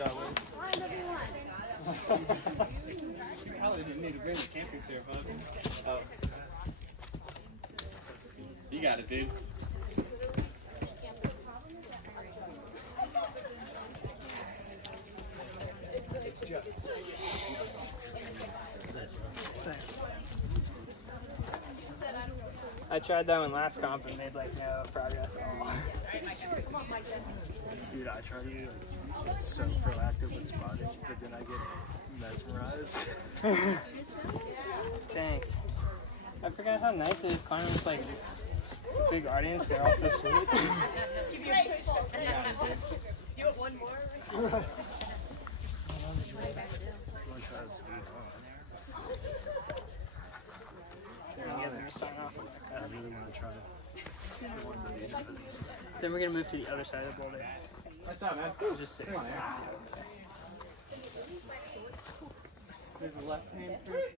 shot, Wes. Probably didn't need to bring the camping chair, bud. Oh. You got it, dude. I tried that one last comp and made like no progress at all. Dude, I try to get so proactive with spotting, but then I get mesmerized. Thanks. I forgot how nice it is climbing with like a big audience. They're all so sweet. You want one more? Sign off on that. I really want to try the ones that these. Then we're gonna move to the other side of the boulder. What's up, man? Just 6. There's a left hand.